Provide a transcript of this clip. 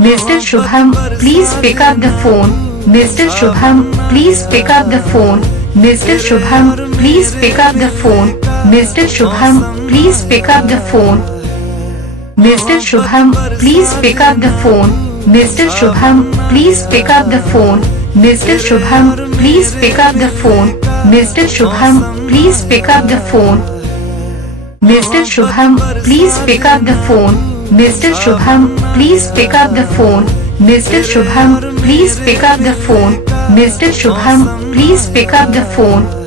Mr. Shubham, please pick up the phone. Mr. Shubham, please pick up the phone. Mr. Shubham, please pick up the phone. Mr. Shubham, please pick up the phone. Mr. Shubham, please pick up the phone. Mr. Shubham, please pick up the phone. Mr. Shubham, please pick up the phone. Mr. Shubham, please pick up the phone. Mr. Shubham, please pick up the phone. Mr. Shubham, please pick up the phone. Mr. Shubham, please pick up the phone. Mr. Shubham, please pick up the phone.